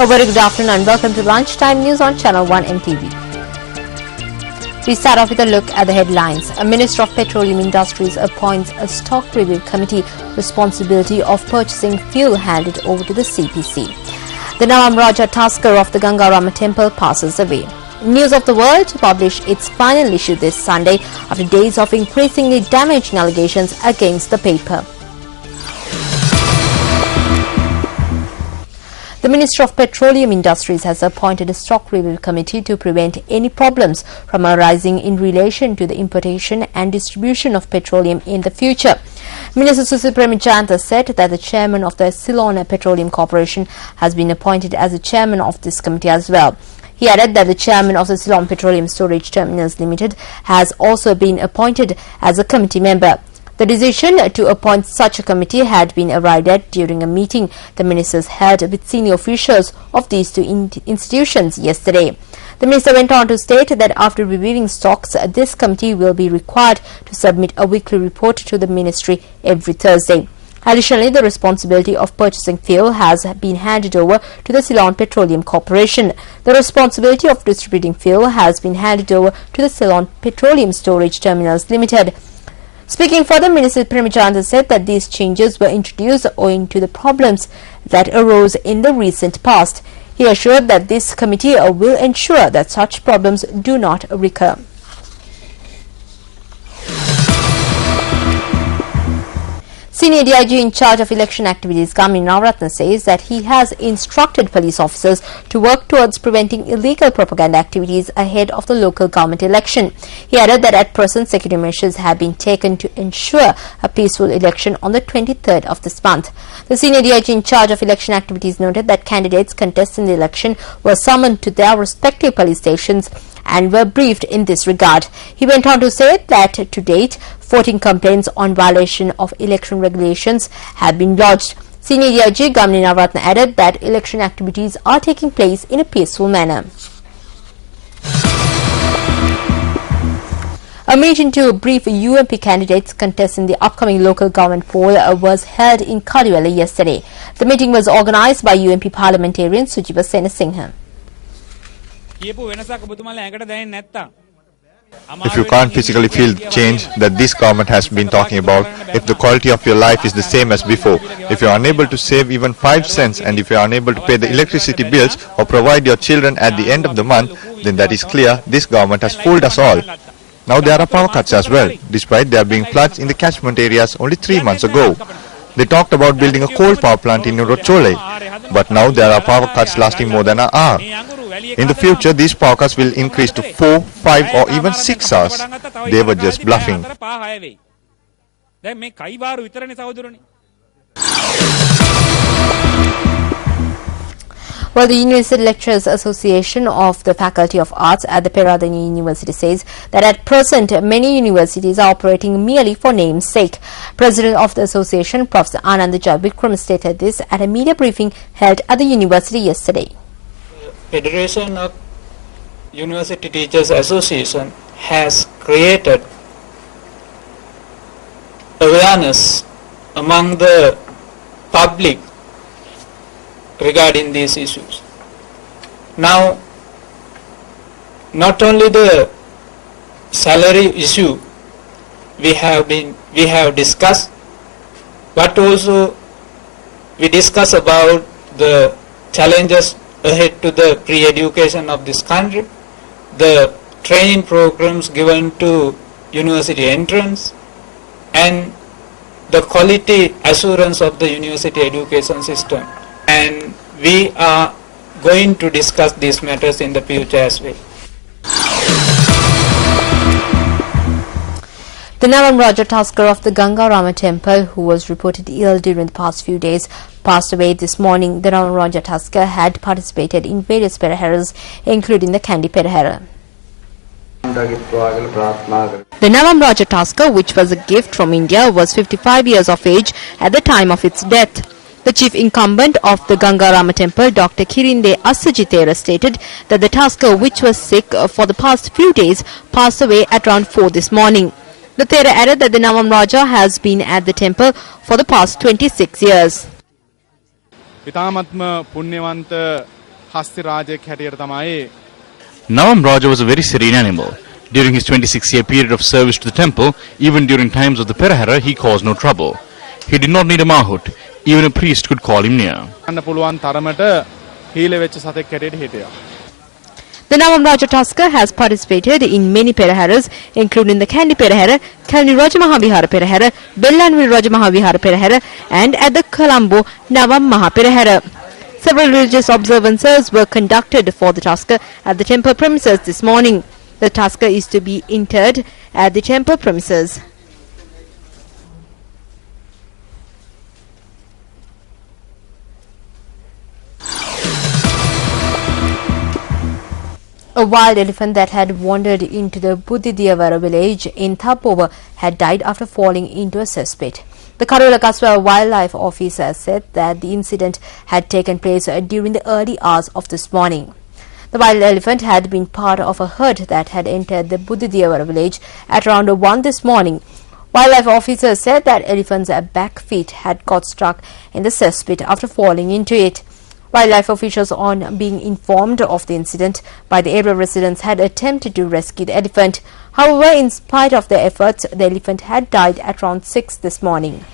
A very good afternoon and welcome to Lunchtime News on Channel 1 MTV. We start off with a look at the headlines. A Minister of Petroleum Industries appoints a stock review committee. Responsibility of purchasing fuel handed over to the CPC. The Nawam Raja Tasker of the Gangarama Temple passes away. News of the World published its final issue this Sunday after days of increasingly damaging allegations against the paper. The Minister of Petroleum Industries has appointed a stock review committee to prevent any problems from arising in relation to the importation and distribution of petroleum in the future. Minister Susi Premichantha said that the chairman of the Ceylon Petroleum Corporation has been appointed as the chairman of this committee as well. He added that the chairman of the Ceylon Petroleum Storage Terminals Limited has also been appointed as a committee member. The decision to appoint such a committee had been arrived at during a meeting the ministers held with senior officials of these two institutions yesterday. The minister went on to state that after reviewing stocks, this committee will be required to submit a weekly report to the ministry every Thursday. Additionally, the responsibility of purchasing fuel has been handed over to the Ceylon Petroleum Corporation. The responsibility of distributing fuel has been handed over to the Ceylon Petroleum Storage Terminals Limited. Speaking further, Minister Premichantha said that these changes were introduced owing to the problems that arose in the recent past. He assured that this committee will ensure that such problems do not recur. Senior DIG in charge of election activities, Gamini Navaratna, says that he has instructed police officers to work towards preventing illegal propaganda activities ahead of the local government election. He added that at present security measures have been taken to ensure a peaceful election on the 23rd of this month. The senior DIG in charge of election activities noted that candidates contesting the election were summoned to their respective police stations and were briefed in this regard. He went on to say that to date, 14 complaints on violation of election regulations have been lodged. Senior DIG Gamini Navaratna added that election activities are taking place in a peaceful manner. A meeting to brief UMP candidates contesting the upcoming local government poll was held in Kadiwala yesterday. The meeting was organised by UMP parliamentarian Sujiba Senasinghe. If you can't physically feel the change that this government has been talking about, if the quality of your life is the same as before, if you are unable to save even 5 cents and if you are unable to pay the electricity bills or provide your children at the end of the month, then that is clear this government has fooled us all. Now there are power cuts as well, despite there being floods in the catchment areas only 3 months ago. They talked about building a coal power plant in Urochole, but now there are power cuts lasting more than an hour. In the future, these power cuts will increase to 4, 5 or even 6 hours. They were just bluffing. Well, the University Lecturers Association of the Faculty of Arts at the Peradeniya University says that at present many universities are operating merely for name's sake. President of the association, Professor Anand Jabikram, stated this at a media briefing held at the university yesterday. Federation of University Teachers Association has created awareness among the public regarding these issues. Now, not only the salary issue we have discussed, but also we discuss about the challenges ahead to the pre-education of this country, the training programs given to university entrance, and the quality assurance of the university education system. And we are going to discuss these matters in the future as well. The Nawam Raja Tasker of the Gangarama Temple, who was reported ill during the past few days, passed away this morning. The Nawam Raja Tasker had participated in various peraharas, including the Kandi Perahara. The Nawam Raja Tasker, which was a gift from India, was 55 years of age at the time of its death. The chief incumbent of the Gangarama Temple, Dr. Kirinde Assajitera, stated that the Tasker, which was sick for the past few days, passed away at around 4 this morning. The Thera added that the Nawam Raja has been at the temple for the past 26 years. ඉතාමත්ම පුණ්‍යවන්ත හස්ති රාජයෙක් හැටියට තමයි. Navam Raja was a very serene animal. During his 26-year period of service to the temple, even during times of the Perahera, he caused no trouble. He did not need a mahut. Even a priest could call him near. ගන්න පුළුවන් තරමට හීල වෙච්ච සතෙක් හැටියට හිටියා. The Navam Raja Tusker has participated in many Peraharas, including the Kandy Perahera, Kalani Rajamahawihara Perahera, Bellanville Rajamahawihara Perahera, and at the Colombo Navam Maha Perahera. Several religious observances were conducted for the Tusker at the temple premises this morning. The Tusker is to be interred at the temple premises. A wild elephant that had wandered into the Buddhidiyavara village in Thapova had died after falling into a cesspit. The Karula Kaswa wildlife officer said that the incident had taken place during the early hours of this morning. The wild elephant had been part of a herd that had entered the Buddhidiyavara village at around 1 this morning. Wildlife officers said that elephant's back feet had got stuck in the cesspit after falling into it. Wildlife officials, on being informed of the incident by the area residents, had attempted to rescue the elephant. However, in spite of their efforts, the elephant had died at around 6 this morning.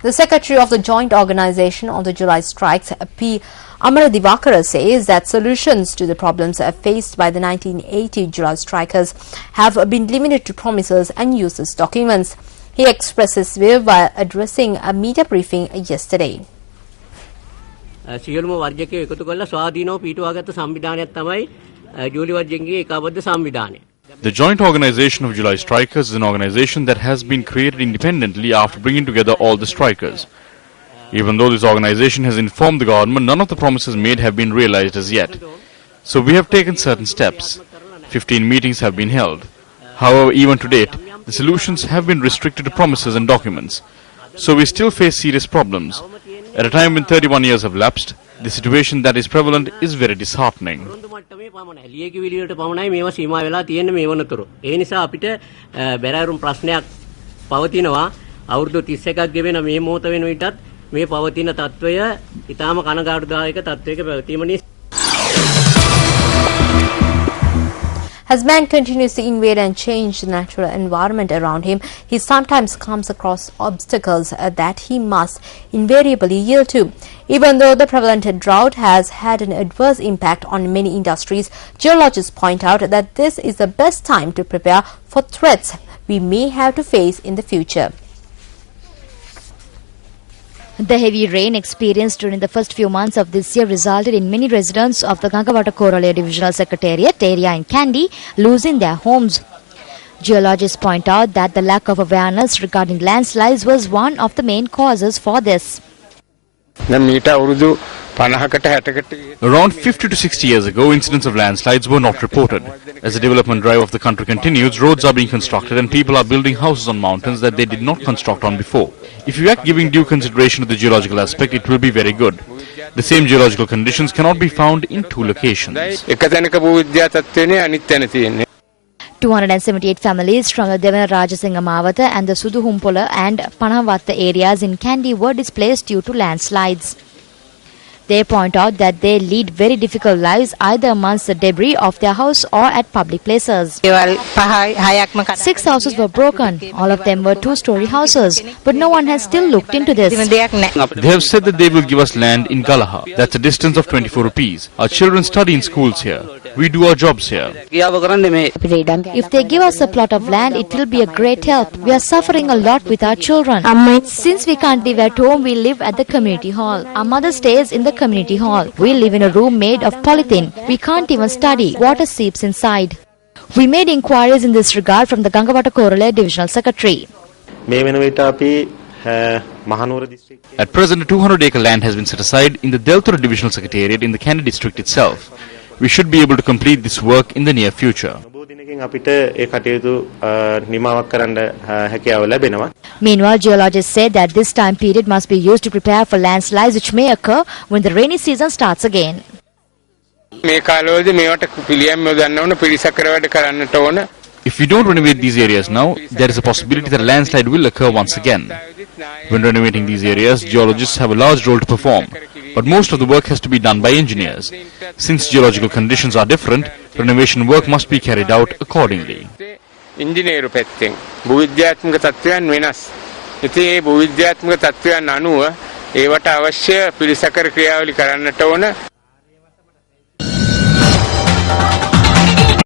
The Secretary of the Joint Organization on the July strikes, P. Amara Divakara, says that solutions to the problems faced by the 1980 July strikers have been limited to promises and useless documents. He expressed his view while addressing a media briefing yesterday. සියලුම වර්ජකයෝ එකතු කරලා ස්වාධීනව පිටුවාගත්ත සංවිධානයක් තමයි ජූලි වර්ජකගේ ඒකාබද්ධ සංවිධානය. The Joint Organization of July Strikers is an organization that has been created independently after bringing together all the strikers. Even though this organization has informed the government, none of the promises made have been realized as yet. So we have taken certain steps. 15 meetings have been held. However, even to date, the solutions have been restricted to promises and documents. So we still face serious problems. At a time when 31 years have lapsed, the situation that is prevalent is very disheartening. මේ පවතින තත්වය ඊටාම කනගාටුදායක තත්වයක පැවතීම නිසා. As man continues to invade and change the natural environment around him, he sometimes comes across obstacles that he must invariably yield to. Even though the prevalent drought has had an adverse impact on many industries, geologists point out that this is the best time to prepare for threats we may have to face in the future. The heavy rain experienced during the first few months of this year resulted in many residents of the Gangawata Korale Divisional Secretariat area in Kandy losing their homes. Geologists point out that the lack of awareness regarding landslides was one of the main causes for this. Around 50 to 60 years ago, incidents of landslides were not reported. As the development drive of the country continues, roads are being constructed and people are building houses on mountains that they did not construct on before. If you act giving due consideration to the geological aspect, it will be very good. The same geological conditions cannot be found in two locations. 278 families from the Devana Rajasingha Mawata and the Suduhumpola and Panavatta areas in Kandy were displaced due to landslides. They point out that they lead very difficult lives either amongst the debris of their house or at public places. 6 houses were broken. All of them were two-story houses. But no one has still looked into this. They have said that they will give us land in Galaha. That's a distance of 24 rupees. Our children study in schools here. We do our jobs here. If they give us a plot of land, it will be a great help. We are suffering a lot with our children. Since we can't live at home, we live at the community hall. Our mother stays in the community hall. We live in a room made of polythene. We can't even study. Water seeps inside. We made inquiries in this regard from the Gangawata Korale Divisional Secretary. At present, a 200-acre land has been set aside in the Deltura Divisional Secretariat in the Kandy district itself. We should be able to complete this work in the near future. Meanwhile, geologists say that this time period must be used to prepare for landslides which may occur when the rainy season starts again. මේ කාලවලදී මේවට පිළියම් යොදන්න ඕන පිළිසකර වැඩ කරන්නට ඕන. If we don't renovate these areas now, there is a possibility that a landslide will occur once again. When renovating these areas, geologists have a large role to perform, but most of the work has to be done by engineers. Since geological conditions are different, renovation work must be carried out accordingly. ඉංජිනේරු පැත්තෙන් භූවිද්‍යාත්මක තත්ත්වයන් වෙනස්. ඉතින් මේ භූවිද්‍යාත්මක තත්ත්වයන් අනුව ඒවට අවශ්‍ය පිළිසකර ක්‍රියාවලි කරන්නට ඕන.